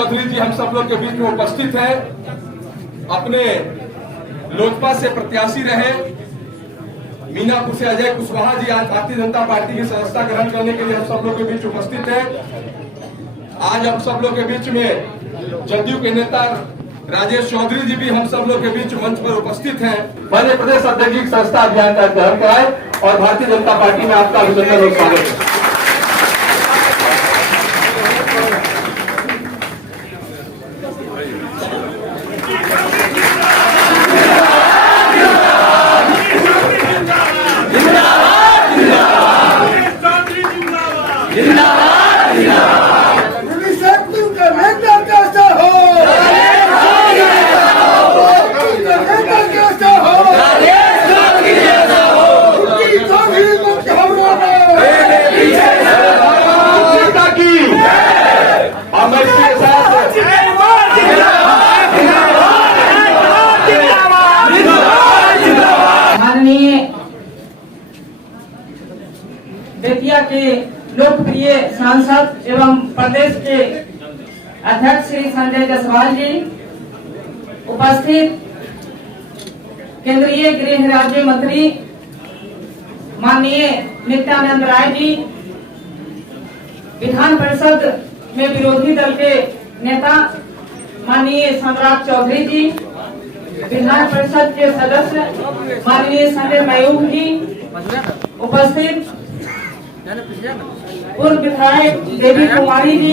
चौधरी जी हम सब लोग के बीच में उपस्थित है। अपने लोजपा से प्रत्याशी रहे मीनापुर से अजय कुशवाहा जी आज भारतीय जनता पार्टी की सदस्यता ग्रहण करने के लिए हम सब लोग के बीच उपस्थित है। आज हम सब लोग के बीच में जदयू के नेता राजेश चौधरी जी भी हम सब लोग के बीच मंच पर उपस्थित हैं। मध्य प्रदेश औद्योगिक संस्था अभियान का ग्रहण कराए और भारतीय जनता पार्टी में आपका अभिनंदन और स्वागत है। बेतिया के लोकप्रिय सांसद एवं प्रदेश के अध्यक्ष श्री संजय जायसवाल जी, उपस्थित केंद्रीय गृह राज्य मंत्री माननीय नित्यानंद राय जी, विधान परिषद में विरोधी दल के नेता माननीय सम्राट चौधरी जी, विधान परिषद के सदस्य माननीय संजय मयूख जी, उपस्थित पूर्व विधायक देवी कुमारी जी,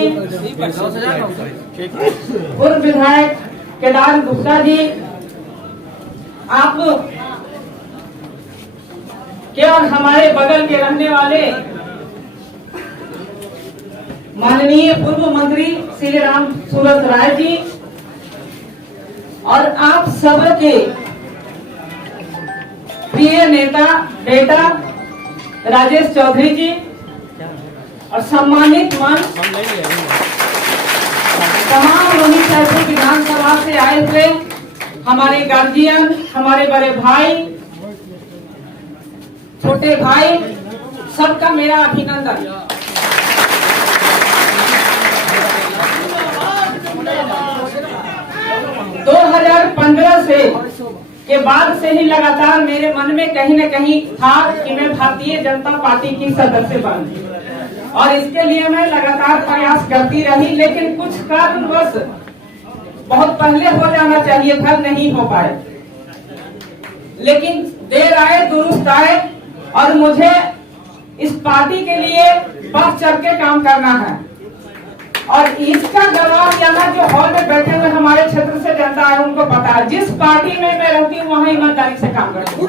पूर्व विधायक केदार गुप्ता जी, आप केवल हमारे बगल के रहने वाले माननीय पूर्व मंत्री श्री राम सूरत राय जी और आप सब के प्रिय नेता बेटा राजेश चौधरी जी और सम्मानित मंच तमाम मुनीसैदपुर विधानसभा से आए हुए हमारे गार्जियन, हमारे बड़े भाई, छोटे भाई, सबका मेरा अभिनंदन। दो 2015 से के बाद से ही लगातार मेरे मन में कहीं न कहीं था कि मैं भारतीय जनता पार्टी की सदस्य बनूं और इसके लिए मैं लगातार प्रयास करती रही, लेकिन कुछ कारणवश बहुत पहले हो जाना चाहिए था, नहीं हो पाए। लेकिन देर आए दुरुस्त आए और मुझे इस पार्टी के लिए बढ़ चढ़ के काम करना है और इसका गवाह यहाँ जो हॉल में बैठे हुए हमारे क्षेत्र से जनता है उनको पता है। जिस पार्टी में मैं रहती हूँ वहाँ ईमानदारी से काम करती हूँ।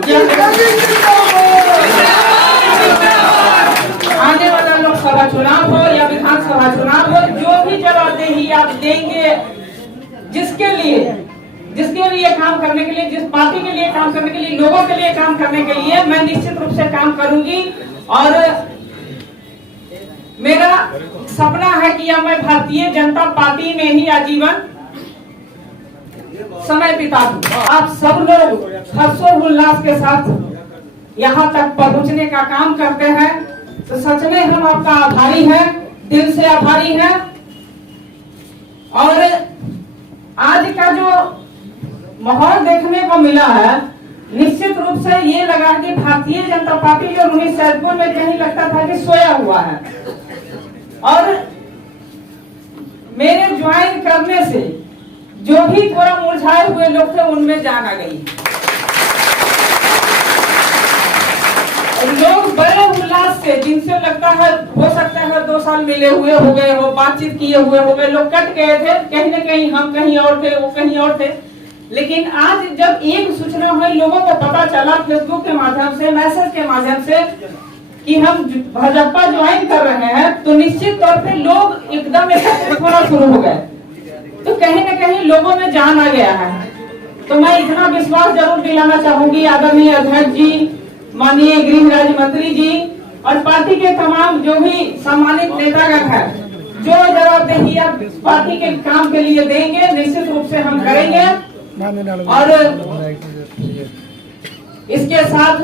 आने वाला लोकसभा चुनाव हो या विधानसभा चुनाव हो, जो भी जवाबदेही आप देंगे, जिसके लिए काम करने के लिए, जिस पार्टी के लिए काम करने के लिए, लोगों के लिए काम करने के लिए मैं निश्चित रूप से काम करूंगी और मेरा सपना है कि मैं भारतीय जनता पार्टी में ही आजीवन समय बिता दूं। आप सब लोग हर्षोल्लास के साथ यहाँ तक पहुँचने का काम करते हैं, तो सच में हम आपका आभारी हैं, दिल से आभारी हैं। और आज का जो माहौल देखने को मिला है, निश्चित रूप से ये लगा कि भारतीय जनता पार्टी जो मुनीसैदपुर में कहीं लगता था कि सोया हुआ है और मेरे ज्वाइन करने से जो भी थोड़ा मुरझाए हुए लोग थे उनमें जान आ गई। लोग बड़े उल्लास से, जिनसे लगता है हो सकता है 2 साल मिले हुए हो गए हो, बातचीत किए हुए हो गए, लोग कट गए थे, कहीं न कहीं हम कहीं और थे, वो कहीं और थे। लेकिन आज जब एक सूचना हुई, लोगों को पता चला फेसबुक के माध्यम से, मैसेज के माध्यम से कि हम भाजपा ज्वाइन कर रहे हैं, तो निश्चित तौर पे लोग एकदम एकत्रित होना शुरू हो गए। तो कहीं न कहीं लोगों में जान आ गया है। तो मैं इतना विश्वास जरूर दिलाना चाहूंगी आदरणीय अध्यक्ष जी, माननीय गृह राज्य मंत्री जी और पार्टी के तमाम जो भी सम्मानित नेतागण हैं, जो जवाबदेही आप पार्टी के काम के लिए देंगे, निश्चित रूप से हम करेंगे। और इसके साथ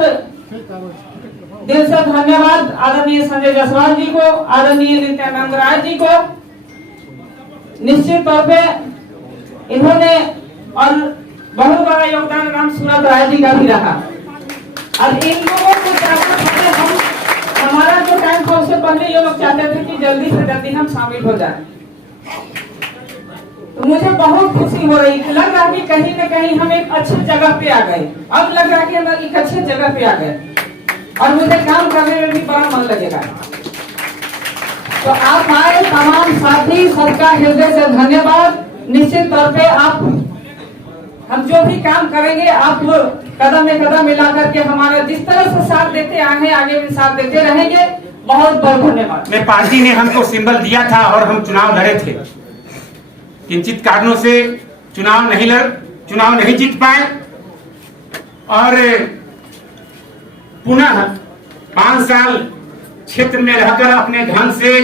दिल से धन्यवाद आदरणीय संजय जायसवाल जी को, आदरणीय नित्यानंद राय जी को निश्चित तौर पे इन्होंने और बहुत बड़ा योगदान राम सूरत राय जी का भी रहा। और इन लोगों को हम हमारा जो टाइम था उससे पहले ये लोग चाहते थे कि जल्दी से जल्दी हम शामिल हो जाए। तो मुझे बहुत खुशी हो रही, लग रहा कि कहीं न कहीं हम एक अच्छी जगह पे आ गए। अब लग रहा कि हम एक अच्छी जगह पे आ गए और मुझे काम करने में भी बड़ा मन लगेगा। तो आप आए तमाम साथी, सबका हृदय से धन्यवाद। निश्चित तौर पे आप हम जो भी काम करेंगे आप कदम में कदम मिला करके हमारा जिस तरह से साथ देते आए हैं आगे भी साथ देते रहेंगे। बहुत बहुत धन्यवाद। में पार्टी ने हमको सिंबल दिया था और हम चुनाव लड़े थे। किंचित कारणों से चुनाव नहीं जीत पाए और पुनः 5 साल क्षेत्र में रहकर अपने ढंग से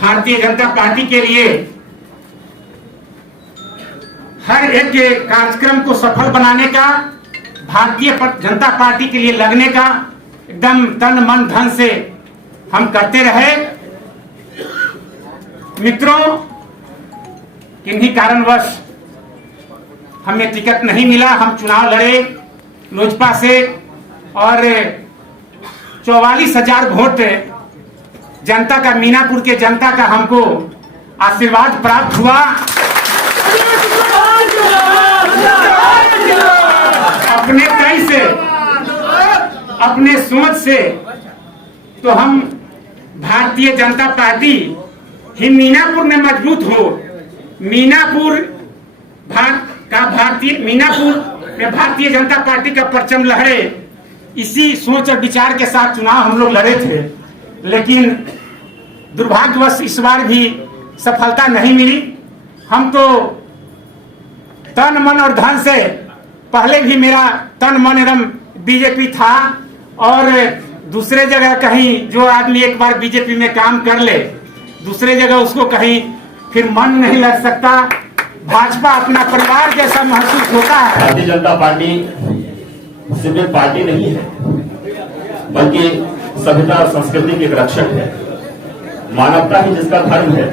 भारतीय जनता पार्टी के लिए हर एक कार्यक्रम को सफल बनाने का, भारतीय जनता पार्टी के लिए लगने का एकदम तन मन धन से हम करते रहे। मित्रों, किन्हीं कारणवश हमें टिकट नहीं मिला। हम चुनाव लड़े लोजपा से और 44,000 वोट जनता का, मीनापुर के जनता का हमको आशीर्वाद प्राप्त हुआ। अपने कई से, अपने सोच से तो हम भारतीय जनता पार्टी ही मीनापुर में मजबूत हो, मीनापुर में भारतीय जनता पार्टी का परचम लहरे, इसी सोच और विचार के साथ चुनाव हम लोग लड़े थे। लेकिन दुर्भाग्यवश इस बार भी सफलता नहीं मिली। हम तो तन मन और धन से, पहले भी मेरा तन मन एकदम बीजेपी था और दूसरे जगह कहीं जो आदमी एक बार बीजेपी में काम कर ले, दूसरे जगह उसको कहीं फिर मन नहीं लग सकता। भाजपा अपना परिवार जैसा महसूस होता है। भारतीय जनता पार्टी सिर्फ एक पार्टी नहीं है, बल्कि सभ्यता और संस्कृति के एक रक्षक है। मानवता ही जिसका धर्म है,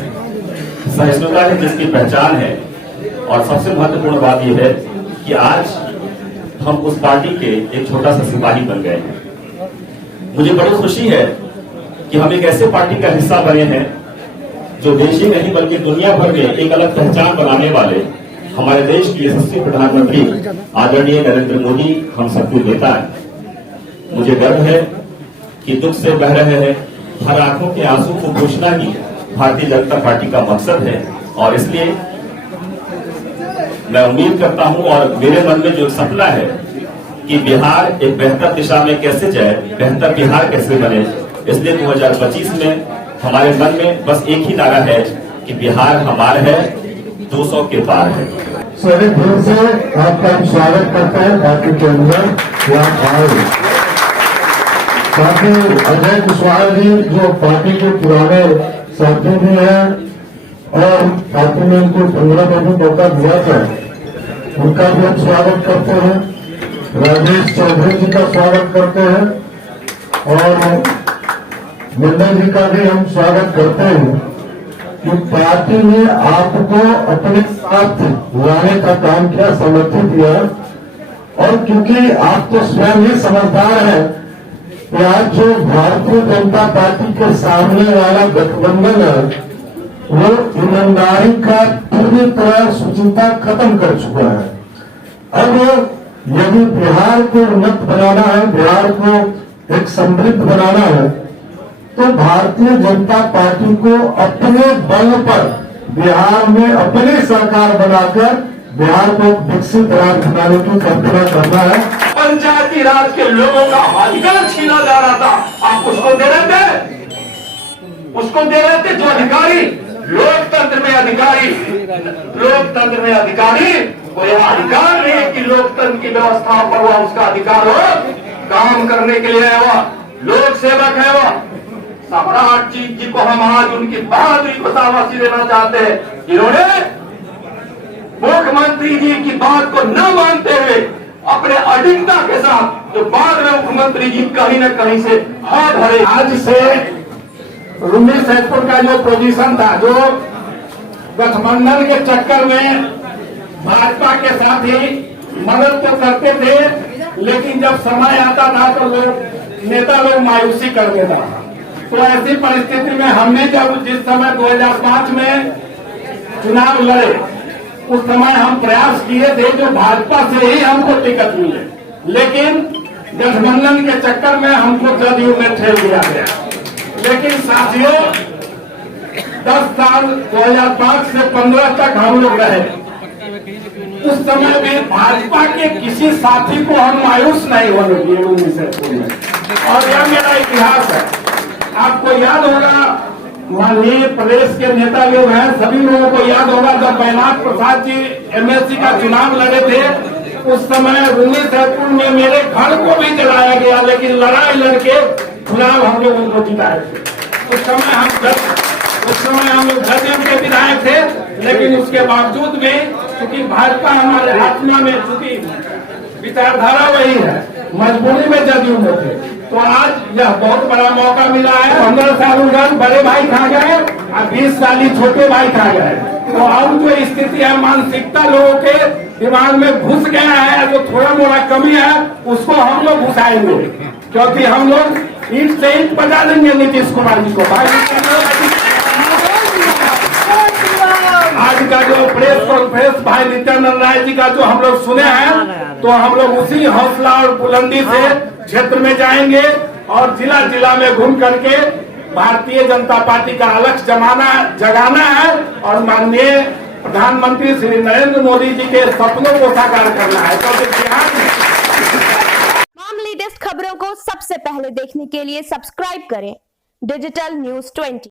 सहिष्णुता ही जिसकी पहचान है। और सबसे महत्वपूर्ण बात यह है कि आज हम उस पार्टी के एक छोटा सा सिपाही बन गए हैं। मुझे बड़ी खुशी है कि हम एक ऐसे पार्टी का हिस्सा बने हैं जो देश ही नहीं बल्कि दुनिया भर में एक अलग पहचान बनाने वाले हमारे देश के यशस्वी प्रधानमंत्री आदरणीय नरेंद्र मोदी हम सबको नेता है। मुझे गर्व है कि दुख से बह रहे हैं हर आंखों के आंसू को पोंछना ही भारतीय जनता पार्टी का मकसद है। और इसलिए मैं उम्मीद करता हूं और मेरे मन में जो सपना है कि बिहार एक बेहतर दिशा में कैसे जाए, बेहतर बिहार कैसे बने, इसलिए 2025 में हमारे मन में बस एक ही नारा है कि बिहार हमारा है, 200 के पार है। सभी दिल से आपका हम स्वागत करते हैं पार्टी के अंदर यहाँ आए। साथी अजय कुशवाहा जी जो पार्टी के पुराने साथी भी हैं और पार्टी में उनको 15 में भी मौका दिया था, उनका भी हम स्वागत करते हैं। राजेश चौधरी जी का स्वागत करते हैं और मंडल जी का भी हम स्वागत करते हैं कि पार्टी ने आपको अपने साथ लाने का काम किया, समर्थित किया। और क्योंकि आप तो स्वयं ही समझदार हैं कि आज जो भारतीय जनता पार्टी के सामने वाला गठबंधन है वो ईमानदारी का पूरी तरह सुचिंता खत्म कर चुका है। अब यदि बिहार को उन्नत बनाना है, बिहार को एक समृद्ध बनाना है, तो भारतीय जनता पार्टी को अपने बल पर बिहार में अपनी सरकार बनाकर बिहार को विकसित राज्य बनाने की कल्पना करना है। पंचायती राज के लोगों का अधिकार छीना जा रहा था, आप उसको दे रहे थे, जो अधिकारी लोकतंत्र में अधिकारी कोई अधिकार नहीं है कि लोकतंत्र की व्यवस्था पर हुआ उसका अधिकार हो, काम करने के लिए है वह लोक सेवक है वह। सम्राट जी को हम आज उनकी बहादुरी को शाबाशी देना चाहते हैं, जिन्होंने मुख्यमंत्री जी की बात को न मानते हुए अपने अडिगता के साथ जो बाद में मुख्यमंत्री जी कहीं न कहीं से हाथ धरे। आज से रूमी सैदपुर का जो पोजीशन था, जो गठबंधन के चक्कर में भाजपा के साथ ही मदद तो करते थे, लेकिन जब समय आता था तो लोग नेता लोग मायूसी कर देता था। तो ऐसी परिस्थिति में हमने जब जिस समय 2005 में चुनाव लड़े, उस समय हम प्रयास किए थे जो भाजपा से ही हमको टिकट मिले, लेकिन गठबंधन के चक्कर में हमको जदयू में ठेल दिया गया। लेकिन साथियों, 10 साल 2005 से 15 तक हम लोग रहे, उस समय भी भाजपा के किसी साथी को हम मायूस नहीं होने दिए 19 में, और यह मेरा इतिहास है। आपको याद होगा, माननीय प्रदेश के नेता लोग हैं, सभी लोगों को याद होगा, जब बैनाथ प्रसाद जी एमएलसी का चुनाव लड़े थे, उस समय रूनी सैदपुर में मेरे घर को भी जलाया गया, लेकिन लड़ाई लड़के चुनाव हम लोग उनको जिताए थे। उस समय हम लोग जदयू के विधायक थे, लेकिन उसके बावजूद भी क्योंकि भाजपा हमारे आत्मा में, चूंकि विचारधारा वही है, मजबूरी में जदयू में थे। तो आज यह बहुत बड़ा मौका मिला है। 15 साल उधर बड़े भाई खा गए और 20 साल ही छोटे भाई खा गए। तो अब जो स्थिति है, मानसिकता लोगों के दिमाग में घुस गया है, जो थोड़ा मोड़ा कमी है उसको हम लोग घुसाएंगे, क्योंकि हम लोग ईंट से ईंट बजा देंगे नीतीश कुमार जी को। आज का जो प्रेस कॉन्फ्रेंस भाई नित्यानंद राय जी का जो हम लोग सुने हैं, तो हम लोग उसी हौसला और बुलंदी से क्षेत्र में जाएंगे और जिला जिला में घूम करके भारतीय जनता पार्टी का अलग जगाना है और माननीय प्रधानमंत्री श्री नरेंद्र मोदी जी के सपनों को साकार करना है। तो बिहार में तमाम लेटेस्ट खबरों को सबसे पहले देखने के लिए सब्सक्राइब करें डिजिटल न्यूज 20।